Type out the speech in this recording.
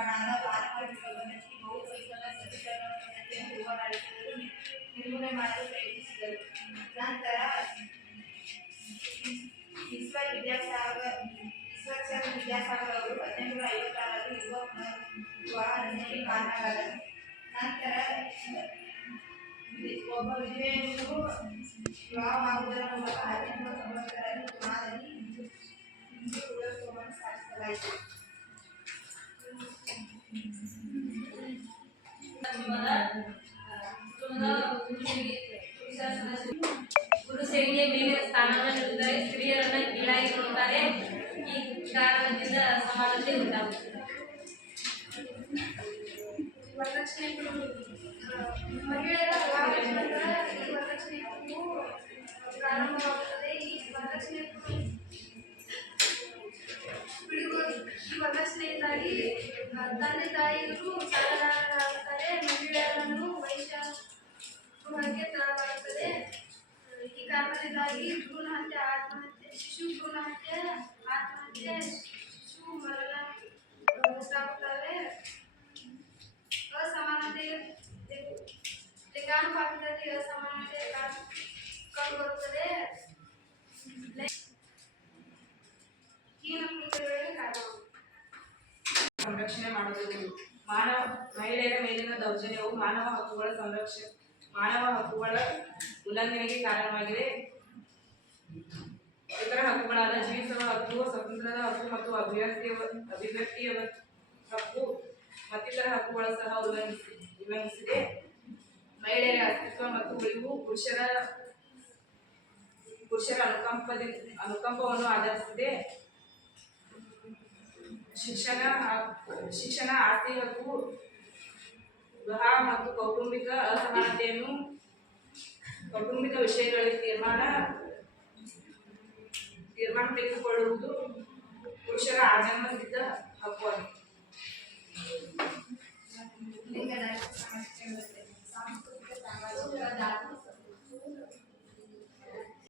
ಪ್ರಮಾಣದ ಪಾರಮಾರ್ಥಿಕ ಗಮನಕ್ಕೆ ಬಹುತೇಕ ಸಮೀಕರಣವನ್ನು ಹೋರಾಡಿಸಿದರು, ನಿರ್ಮೂಲನೆ ಮಾಡಲು ಪ್ರಯತ್ನಿಸಿದರು. ನಂತರ ಈಶ್ವರ್ ವಿದ್ಯಾಸಾಗರ್ ಅವರು 1856ರಲ್ಲಿ ಯುವ ಪುನರ್ವಿವಾಹ ರಚನೆಗೆ ಕಾರಣರಾದರು. ನಂತರ ಒಬ್ಬ ವಿಧವೆಯನ್ನು ವಿವಾಹವಾಗುವುದರ ಮೂಲಕ 1890ರಲ್ಲಿ ಪುಣಾದಲ್ಲಿ ಹಿಂದೂ ಕುಲೋತ್ಸವವನ್ನು ಸ್ಥಾಪಿಸಲಾಯಿತು. ಪುರುಷರಿಗೆ ಮೇಲಿನ ಸ್ಥಾನವನ್ನು ನೀಡುತ್ತಾರೆ, ಸ್ತ್ರೀಯರನ್ನ ಕೀಳಾಗಿ ನೋಡುತ್ತಾರೆ. ಈ ಕಾರಣದಿಂದ ಸಮಾನತೆ ಉಂಟಾಗುತ್ತದೆ. ಮಹಿಳೆಯರ ವರದಕ್ಷಿಣೆ ಪ್ರಾರಂಭವಾಗುತ್ತದೆ. ಈ ವರದಕ್ಷಿಣೆಯಿಂದಾಗಿ ತಂದೆ ತಾಯಿಗಳು ಸಾಲಗಾರರಾಗುತ್ತಾರೆ. ಮಹಿಳೆಯರನ್ನು ವೈಶ್ಯಾಗೃಹಕ್ಕೆ ತರಲಾಗುತ್ತದೆ. ಈ ಕಾರಣದಿಂದಾಗಿ ಭ್ರೂಣ ಹತ್ಯೆ, ಶಿಶು ಭ್ರೂಣ ಹತ್ಯೆ, ಆತ್ಮಹತ್ಯೆ, ಶಿಶು ಮರಣ ಉಂಟಾಗುತ್ತವೆ. ಅಸಮಾನತೆ, ಲಿಂಗಾನುಪಾತದಲ್ಲಿ ಅಸಮಾನತೆ ಕಂಡುಬರುತ್ತದೆ. ಸಂರಕ್ಷಣೆ ಮಾಡುವುದು. ಮಹಿಳೆಯರ ಮೇಲಿನ ದೌರ್ಜನ್ಯವು ಮಾನವ ಹಕ್ಕುಗಳ ಉಲ್ಲಂಘನೆಗೆ ಕಾರಣವಾಗಿದೆ. ಇತರ ಹಕ್ಕುಗಳಾದ ಜೀವಿಸುವ ಹಕ್ಕು, ಸ್ವಾತಂತ್ರ್ಯದ ಹಕ್ಕು ಮತ್ತು ಅಭಿವ್ಯಕ್ತಿಯ ಹಕ್ಕು ಮತ್ತಿತರ ಹಕ್ಕುಗಳು ಸಹ ಉಲ್ಲಂಘಿಸಿದೆ. ಮಹಿಳೆಯರ ಅಸ್ತಿತ್ವ ಮತ್ತು ಉಳಿವು ಪುರುಷರ ಅನುಕಂಪವನ್ನು ಆಧರಿಸಿದೆ. ಶಿಕ್ಷಣ, ಆಸ್ತಿ ಹಕ್ಕು, ವಿವಾಹ ಮತ್ತು ಕೌಟುಂಬಿಕ ಅಸಮಾನತೆಯನ್ನು ಕೌಟುಂಬಿಕ ವಿಷಯಗಳಲ್ಲಿ ತೀರ್ಮಾನ ತೆಗೆದುಕೊಳ್ಳುವುದು ಪುರುಷರ ಆಜನ್ಮ ಸಿದ್ಧ ಹಕ್ಕು ಆಗಿದೆ.